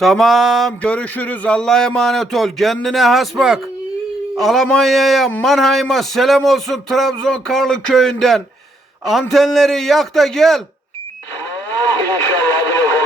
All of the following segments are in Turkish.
Tamam görüşürüz Allah'a emanet ol. Kendine has bak. Almanya'ya Mannheim'a selam olsun Trabzon Karlı köyünden. Antenleri yak da gel. İnşallah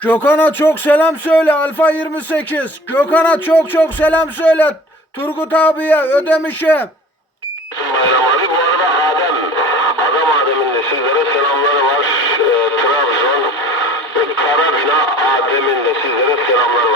Gökhan'a çok selam söyle Alfa 28. Gökhan'a çok çok selam söyle. Turgut abiye ödemişe. Bayram abi bu arada Adem, Adam Adem'in de sizlere selamları var. Ee, Trabzon, e, Karabina Adem'in de sizlere selamları